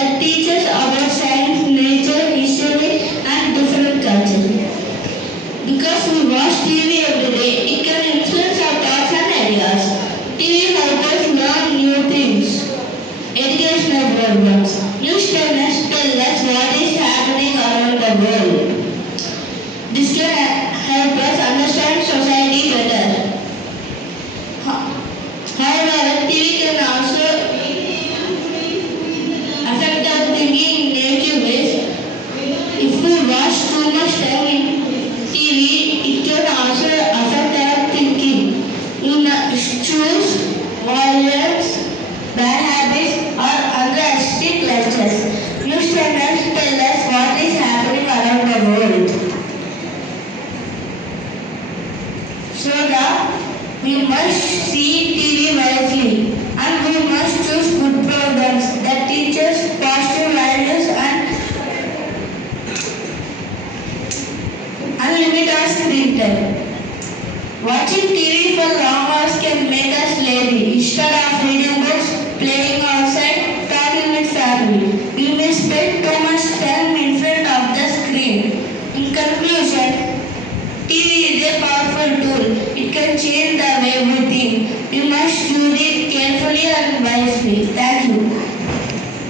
that teaches about science, nature, history, and different cultures. Because we watch TV every day, it can influence our thoughts and ideas. TV helps us learn new things. Educational programs. News channels tell us what is happening around the world. This can help us understand society better. However, TV can also affect our thinking in negative ways. If we watch too much time in TV, it can also affect our thinking. Choose violence, bad habits, or unrealistic lifestyles. News channels tell us what is happening around the world. So that we must see TV wisely, and we must choose good programs that teach us positive values and limit our screen time. Watching TV for long